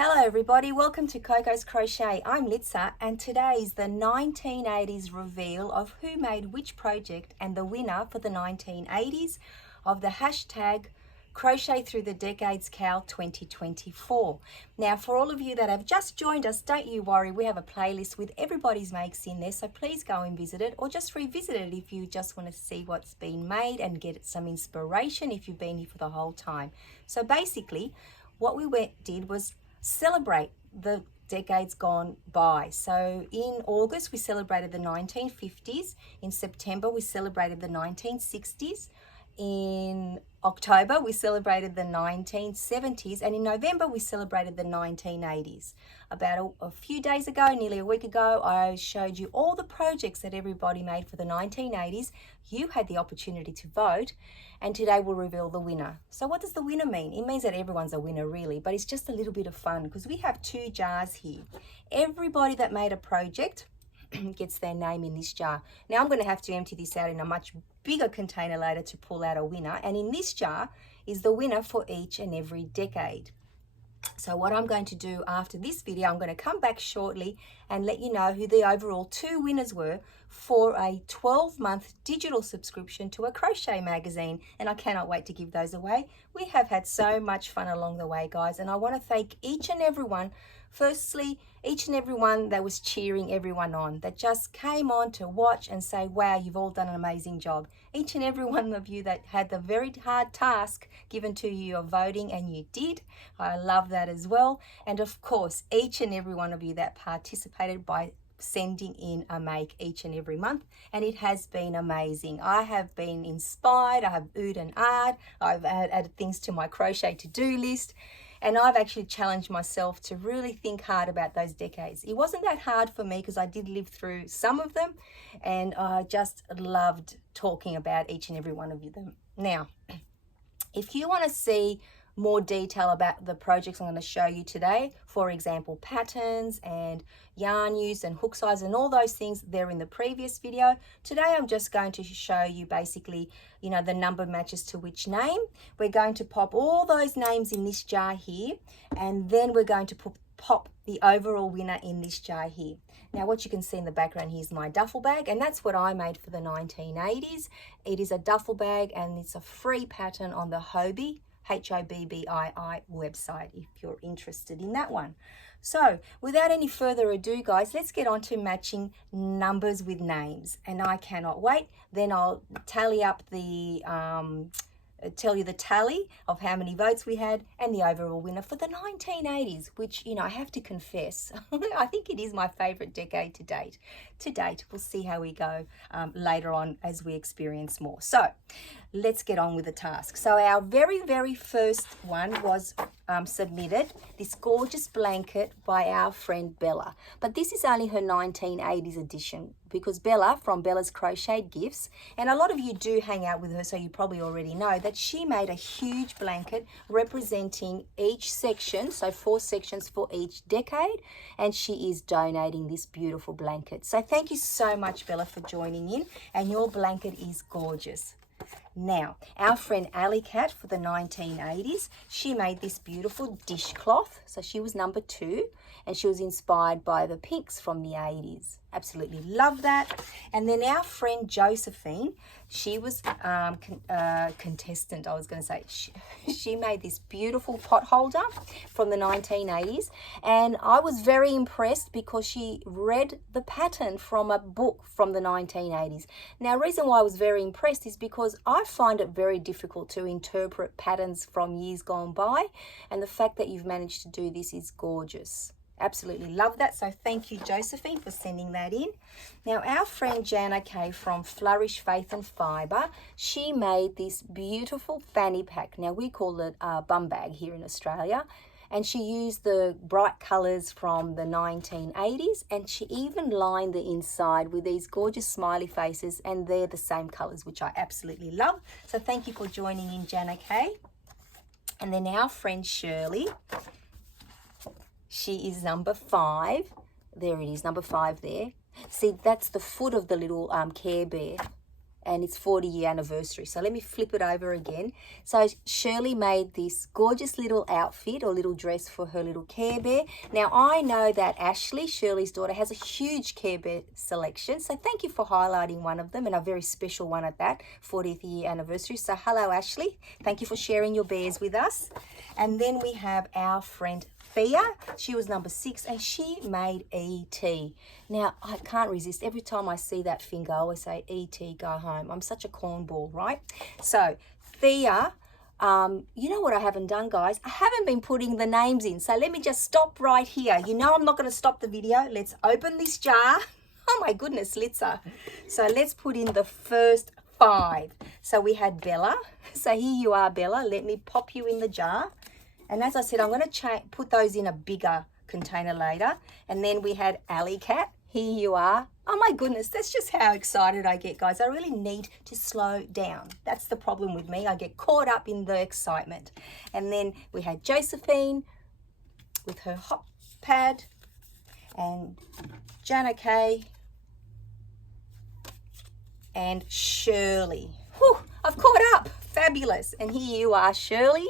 Hello everybody, welcome to Coco's Crochet. I'm Litsa and today is the 1980s reveal of who made which project and the winner for the 1980s of the hashtag Crochet Through the Decades Cal 2024. Now for all of you that have just joined us, don't you worry, we have a playlist with everybody's makes in there, so please go and visit it or just revisit it if you just want to see what's been made and get some inspiration if you've been here for the whole time. So basically what we did was celebrate the decades gone by. So in August we celebrated the 1950s, in September we celebrated the 1960s, in October we celebrated the 1970s, and in November we celebrated the 1980s. About a few days ago, nearly a week ago, I showed you all the projects that everybody made for the 1980s. You had the opportunity to vote, and today we'll reveal the winner. So what does the winner mean? It means that everyone's a winner really, but it's just a little bit of fun because we have two jars here. Everybody that made a project gets their name in this jar. Now I'm going to have to empty this out in a much bigger container later to pull out a winner, and in this jar is the winner for each and every decade. So what I'm going to do after this video, I'm going to come back shortly and let you know who the overall two winners were for a 12-month digital subscription to a crochet magazine, and I cannot wait to give those away. We have had so much fun along the way, guys, and I want to thank each and everyone. Firstly, each and everyone that was cheering everyone on, that just came on to watch and say, wow, you've all done an amazing job. Each and every one of you that had the very hard task given to you of voting, and you did. I love that as well. And of course, each and every one of you that participated by sending in a make each and every month, and it has been amazing. I have been inspired, I have oohed and ahed, I've added things to my crochet to-do list, and I've actually challenged myself to really think hard about those decades. It wasn't that hard for me because I did live through some of them, and I just loved talking about each and every one of them. Now, if you want to see more detail about the projects I'm going to show you today, for example, patterns and yarn use and hook size and all those things, they're in the previous video. Today I'm just going to show you basically, the number matches to which name. We're going to pop all those names in this jar here, and then we're going to pop the overall winner in this jar here. Now what you can see in the background here is my duffel bag, and that's what I made for the 1980s. It is a duffel bag and it's a free pattern on the Hobbii, Hobbii website if you're interested in that one. So without any further ado, guys, let's get on to matching numbers with names, and I cannot wait. Then I'll tally up the tell you the tally of how many votes we had and the overall winner for the 1980s, which, I have to confess, I think it is my favorite decade to date. We'll see how we go later on as we experience more. So let's get on with the task. So our very, very first one was submitted, this gorgeous blanket by our friend Bella. But this is only her 1980s edition because Bella from Bella's Crochet Gifts, and a lot of you do hang out with her, so you probably already know that she made a huge blanket representing each section, so 4 sections for each decade, and she is donating this beautiful blanket. So thank you so much, Bella, for joining in, and your blanket is gorgeous. Now, our friend Alley Cat for the 1980s, she made this beautiful dishcloth. So she was number 2, and she was inspired by the pinks from the 80s. Absolutely love that. And then our friend Josephine, she was contestant, I was going to say. She made this beautiful pot holder from the 1980s, and I was very impressed because she read the pattern from a book from the 1980s. Now, the reason why I was very impressed is because I find it very difficult to interpret patterns from years gone by, and the fact that you've managed to do this is gorgeous. Absolutely love that. So thank you, Josephine, for sending that in. Now, our friend Jana Kay from Flourish Faith and Fibre, she made this beautiful fanny pack. Now, we call it a bum bag here in Australia. And she used the bright colours from the 1980s, and she even lined the inside with these gorgeous smiley faces, and they're the same colours, which I absolutely love. So thank you for joining in, Jana Kay. And then our friend Shirley, she is number 5. There it is, number 5 there. See, that's the foot of the little Care Bear. and it's 40-year anniversary. So let me flip it over again. So Shirley made this gorgeous little outfit or little dress for her little Care Bear. Now I know that Ashley, Shirley's daughter, has a huge Care Bear selection. So thank you for highlighting one of them, and a very special one at that, 40th year anniversary. So hello Ashley, thank you for sharing your bears with us. And then we have our friend Thea. She was number 6 and she made E.T. Now, I can't resist. Every time I see that finger, I always say, E.T., go home. I'm such a cornball, right? So, Thea, you know what I haven't done, guys? I haven't been putting the names in. So, let me just stop right here. You know I'm not going to stop the video. Let's open this jar. Oh, my goodness, Litza. So, let's put in the first 5. So, we had Bella. So, here you are, Bella. Let me pop you in the jar. And as I said, I'm going to put those in a bigger container later. And then we had Alley Cat. Here you are. Oh my goodness, that's just how excited I get, guys. I really need to slow down. That's the problem with me. I get caught up in the excitement. And then we had Josephine with her hop pad, and Jana Kay, and Shirley. Whew, I've caught up. Fabulous. And here you are, Shirley,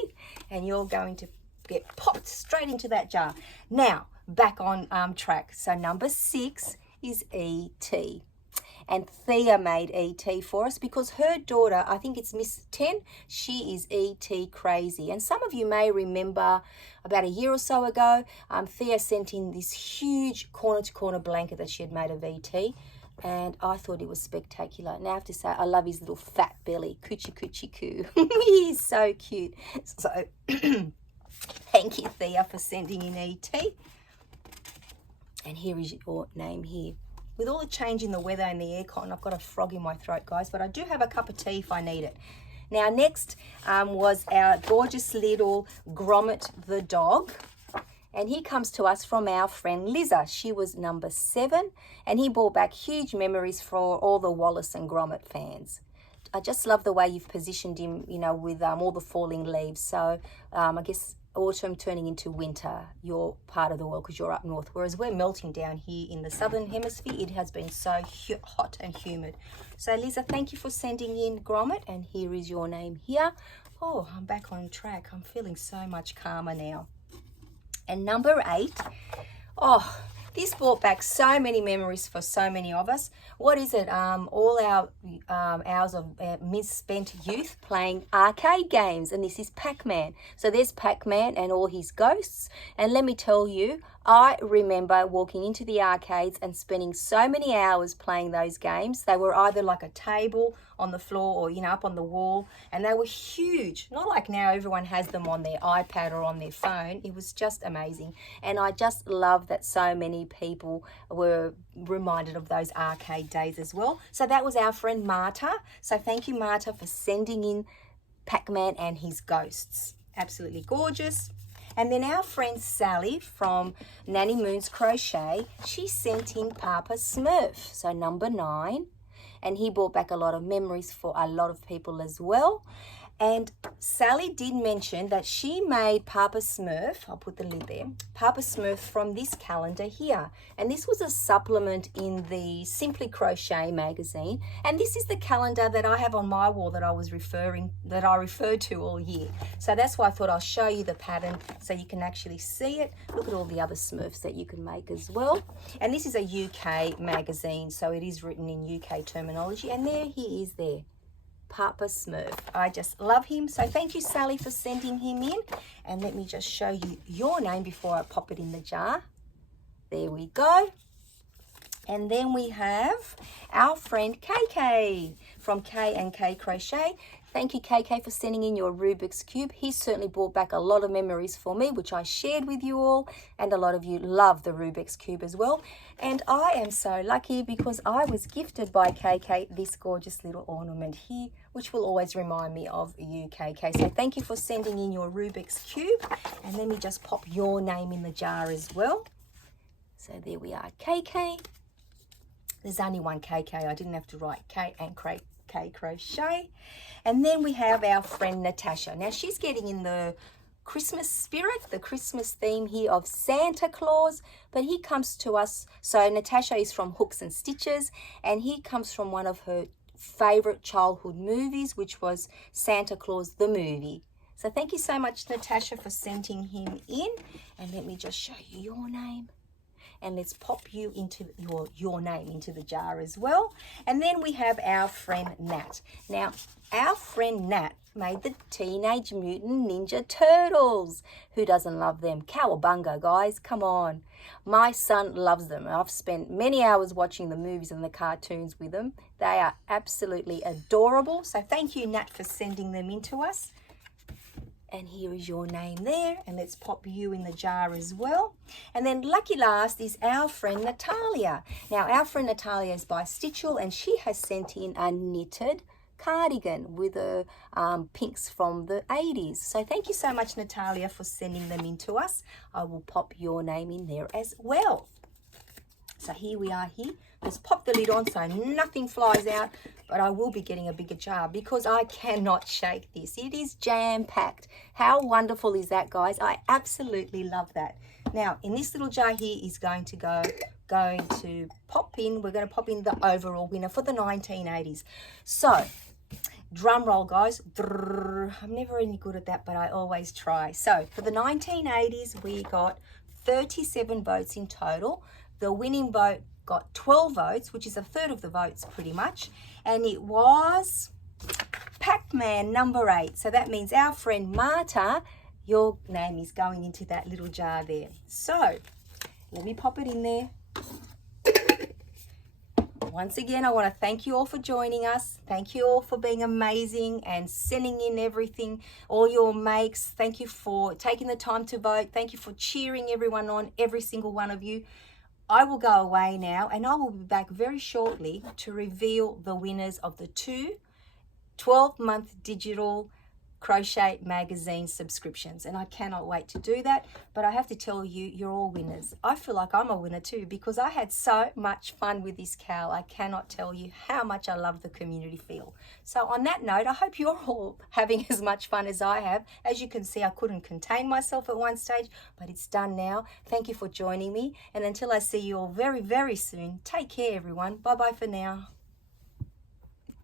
and you're going to get popped straight into that jar. Now, back on track. So number 6 is E.T. And Thea made E.T. for us because her daughter, I think it's Miss 10, she is E.T. crazy. And some of you may remember about a year or so ago, Thea sent in this huge corner-to-corner blanket that she had made of E.T. And I thought it was spectacular. Now I have to say, I love his little fat belly. Coochie coochie coo. He's so cute. So, thank you, Thea, for sending in E.T. And here is your name here. With all the change in the weather and the aircon, I've got a frog in my throat, guys. But I do have a cup of tea if I need it. Now, next was our gorgeous little Gromit the dog. And he comes to us from our friend Liza. She was number 7, and he brought back huge memories for all the Wallace and Gromit fans. I just love the way you've positioned him, you know, with all the falling leaves. So I guess autumn turning into winter, your part of the world, because you're up north. Whereas we're melting down here in the southern hemisphere. It has been so hot and humid. So Liza, thank you for sending in Gromit, and here is your name here. Oh, I'm back on track. I'm feeling so much calmer now. And number 8, oh, this brought back so many memories for so many of us. What is it? All our hours of misspent youth playing arcade games, and this is Pac-Man. So there's Pac-Man and all his ghosts. And let me tell you, I remember walking into the arcades and spending so many hours playing those games. They were either like a table on the floor or, you know, up on the wall, and they were huge. Not like now everyone has them on their iPad or on their phone. It was just amazing. And I just love that so many people were reminded of those arcade days as well. So that was our friend Marta. So thank you, Marta, for sending in Pac-Man and his ghosts. Absolutely gorgeous. And then our friend Sally from Nanny Moon's Crochet, she sent in Papa Smurf, so number 9. And he brought back a lot of memories for a lot of people as well. And Sally did mention that she made Papa Smurf, I'll put the lid there, Papa Smurf from this calendar here. And this was a supplement in the Simply Crochet magazine. And this is the calendar that I have on my wall that I referred to all year. So that's why I thought I'll show you the pattern so you can actually see it. Look at all the other Smurfs that you can make as well. And this is a UK magazine, so it is written in UK terminology. And there he is there. Papa Smurf. I just love him. So thank you, Sally, for sending him in. And let me just show you your name before I pop it in the jar. There we go. And then we have our friend KK from K&K Crochet. Thank you, KK, for sending in your Rubik's Cube. He certainly brought back a lot of memories for me, which I shared with you all. And a lot of you love the Rubik's Cube as well. And I am so lucky because I was gifted by KK this gorgeous little ornament here, which will always remind me of you, KK. So thank you for sending in your Rubik's Cube. And let me just pop your name in the jar as well. So there we are, KK. There's only one KK. I didn't have to write K Crochet. And then we have our friend Natasha. Now she's getting in the Christmas spirit, the Christmas theme here of Santa Claus, but he comes to us. So Natasha is from Hooks and Stitches, and he comes from one of her favorite childhood movies, which was Santa Claus the movie. So thank you so much, Natasha, for sending him in. And let me just show you your name. And let's pop you into your name into the jar as well. And then we have our friend Nat. Now, our friend Nat made the Teenage Mutant Ninja Turtles. Who doesn't love them? Cowabunga, guys, come on. My son loves them. I've spent many hours watching the movies and the cartoons with them. They are absolutely adorable. So thank you, Nat, for sending them in to us. And here is your name there, and let's pop you in the jar as well. And then lucky last is our friend Natalia. Now, our friend Natalia is by Stitchell, and she has sent in a knitted cardigan with the pinks from the 80s. So thank you so much, Natalia, for sending them in to us. I will pop your name in there as well. So here we are here. Let's pop the lid on so nothing flies out, but I will be getting a bigger jar because I cannot shake this. It is jam-packed. How wonderful is that, guys? I absolutely love that. Now, in this little jar here is going to pop in, we're going to pop in the overall winner for the 1980s. So, drum roll, guys. I'm never any good at that, but I always try. So, for the 1980s, we got 37 votes in total. The winning vote got 12 votes, which is a third of the votes pretty much. And it was Pac-Man number 8. So that means our friend Marta, your name is going into that little jar there. So let me pop it in there. Once again, I want to thank you all for joining us. Thank you all for being amazing and sending in everything, all your makes. Thank you for taking the time to vote. Thank you for cheering everyone on, every single one of you. I will go away now, and I will be back very shortly to reveal the winners of the 2 12-month digital crochet magazine subscriptions, and I cannot wait to do that. But I have to tell you, you're all winners. I feel like I'm a winner too because I had so much fun with this cowl. I cannot tell you how much I love the community feel. So on that note, I hope you're all having as much fun as I have. As you can see, I couldn't contain myself at one stage, but it's done now. Thank you for joining me, and until I see you all very, very soon, take care everyone. Bye bye for now.